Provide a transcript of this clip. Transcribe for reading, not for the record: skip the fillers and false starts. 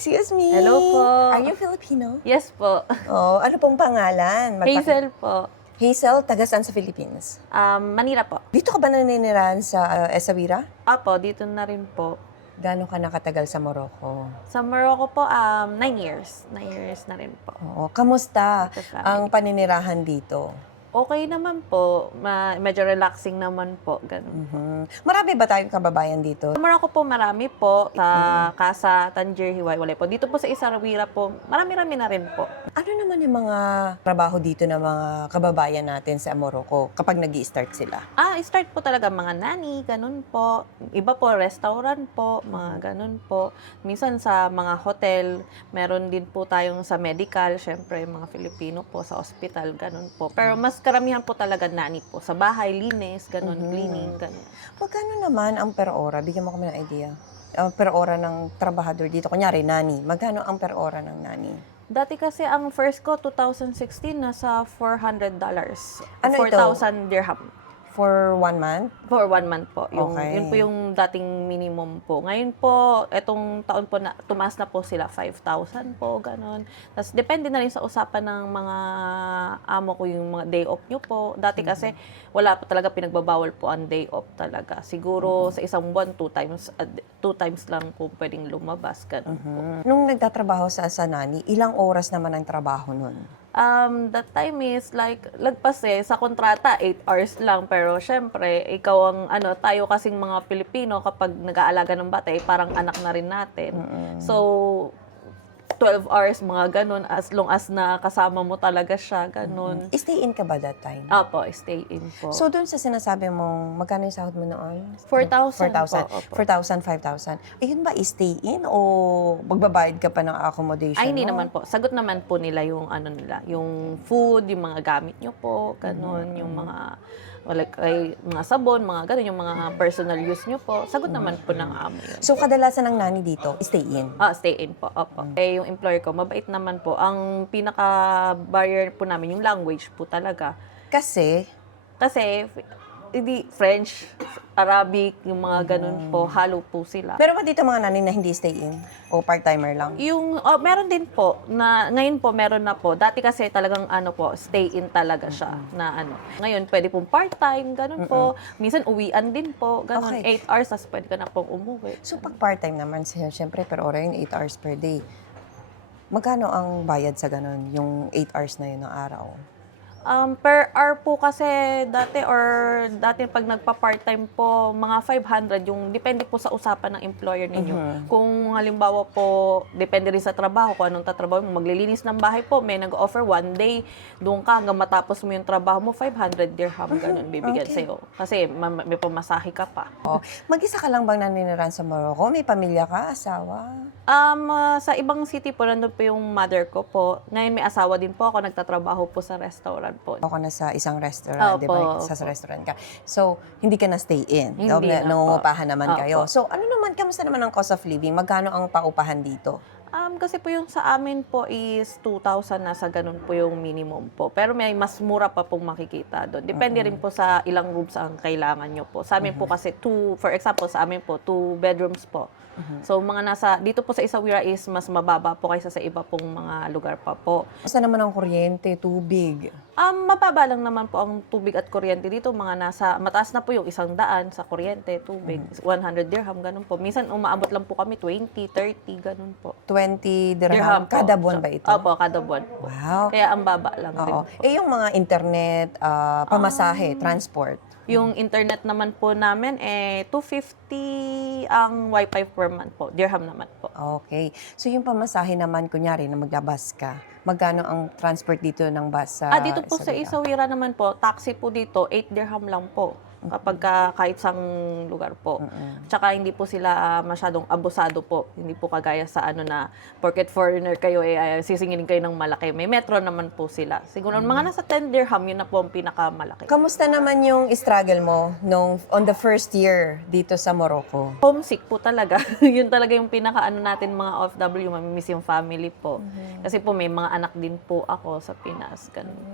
excuse me. Hello po. Are you Filipino? Yes po. Oh, ano pong pangalan? Hazel po. Hazel, taga saan sa Philippines? Manila po. Dito ka ba naninirahan sa Essaouira? Apo, dito na rin po. Gaano ka nakatagal sa Morocco? Sa Morocco po, 9 years. 9 years na rin po. Oo, kamusta Sa family. ang paninirahan dito? Okay naman po. Medyo relaxing naman po. Ganun. Marami ba tayong kababayan dito? Sa Morocco po, marami po. Sa Casa, Tangier, Hiwai-Walay po. Dito po sa Essaouira po, marami-rami na rin po. Ano naman yung mga trabaho dito ng mga kababayan natin sa Morocco kapag nag-i-start sila? Start po talaga mga nanny, ganun po. Iba po, restaurant po, mga ganun po. Minsan sa mga hotel, meron din po tayong sa medical, syempre mga Filipino po, sa hospital, ganun po. Pero mas karamihan po talaga nanny po. Sa bahay, linis, ganun, cleaning, ganun. Magkano naman ang per ora? Bigyan mo kami ng idea. Per ora ng trabahador dito. Kunyari, nani. Magkano ang per ora ng nani? Dati kasi ang first ko, 2016, nasa $400. Ano ito? 4,000 dirham. For 1 month? For 1 month po. Okay. Yun po yung dating minimum po. Ngayon po, etong taon po, tumaas na po sila, 5,000 po, ganon. Tapos, depende na rin sa usapan ng mga amo ko yung mga day off nyo po. Dati kasi, wala po talaga pinagbabawal po ang day off talaga. Siguro, sa isang buwan, 2 times lang po pwedeng lumabas, ganon po. Nung nagtatrabaho sa nani, ilang oras naman ang trabaho nun? That time is like, lagpas sa kontrata, 8 hours lang. Pero syempre, ikaw ang, tayo kasing mga Pilipino, kapag nag-aalaga ng bata, parang anak na rin natin. So, 12 hours, mga ganun, as long as na kasama mo talaga siya, ganun. Stay in ka ba that time? Apo, stay in po. So, doon sa sinasabi mong, magkano yung sahod mo noon? 4,000 4,000. po, opo. 4,000, 5,000. Ayun ba, stay in o magbabayad ka pa ng accommodation Ay, hindi mo? naman po. Sagot naman po nila yung yung food, yung mga gamit nyo po, ganun, yung mga mga sabon, mga ganun, yung mga personal use nyo po. Sagot naman po ng amo yun. So, kadalasan ng nani dito, stay in? Stay in po, opo. Yung employer ko, mabait naman po. Ang pinaka-barrier po namin, yung language po talaga. Kasi, Hindi, French, Arabic, yung mga ganun po, halo po sila. pero ba dito mga nani na hindi stay in? O part-timer lang? Yung, meron din po, na ngayon po meron na po. Dati kasi talagang stay in talaga siya, na Ngayon, pwede pong part-time, ganun po. Minsan, uwian din po, ganun. Okay. 8 hours, tas pwede ka na pong umuwi. So, pag part-time naman, siyempre, per ora yun, 8 hours per day. Magkano ang bayad sa ganun, yung 8 hours na yun ng araw? Per hour po kasi dati pag nagpa-part-time po, mga 500 yung depende po sa usapan ng employer ninyo. Kung halimbawa po, depende rin sa trabaho, kung anong tatrabaho mo, maglilinis ng bahay po, may nag-offer 1 day, doon ka hanggang matapos mo yung trabaho mo, 500 dirham, ganun bibigyan sa'yo. Kasi may pamasahe ka pa. Mag-isa ka lang bang naninirahan sa Morocco? May pamilya ka, asawa? Sa ibang city po, nandun po yung mother ko po. Ngayon may asawa din po ako, nagtatrabaho po sa restaurant po. Ako na sa isang restaurant, di ba? Opo, Sa restaurant ka. So, hindi ka na stay in. Hindi na po. Nangungupahan naman kayo. Opo. So, kamusta naman ang cost of living? Magkano ang paupahan dito? Kasi po yung sa amin po is 2,000 na sa ganun po yung minimum po. Pero may mas mura pa pong makikita doon. Depende rin po sa ilang rooms ang kailangan nyo po. Sa amin po kasi for example, sa amin po, 2 bedrooms po. So mga dito po sa Essaouira is mas mababa po kaysa sa iba pong mga lugar pa po. Basta naman ang kuryente, tubig. Mababa lang naman po ang tubig at kuryente dito. Mataas na po yung 100 sa kuryente, tubig. 100 dirham, ganun po. Minsan umaabot lang po kami 20, 30, ganun po. 20 dirham. Po. Kada buwan ba ito? Opo, kada buwan po. Wow. Kaya ang baba lang din Oo. po. Yung mga internet, pamasahe, transport. Yung internet naman po namin, 250 ang wifi per month po. Dirham naman po. Okay. So, yung pamasahe naman, kunyari, na maglabas ka, magkano ang transport dito ng bus sa Dito po sa Essaouira? Essaouira naman po, taxi po dito, 8 dirham lang po. Kapag kahit sang lugar po. Tsaka hindi po sila masyadong abusado po. Hindi po kagaya sa na porket foreigner kayo, sisingilin kayo ng malaki. May metro naman po sila. Siguro mga nasa 10 dirham, yun na po ang pinakamalaki. Kamusta naman yung struggle mo on the first year dito sa Morocco? Homesick po talaga. Yun talaga yung natin mga OFW, mamimiss yung family po. Kasi po may mga anak din po ako sa Pinas. Ganun.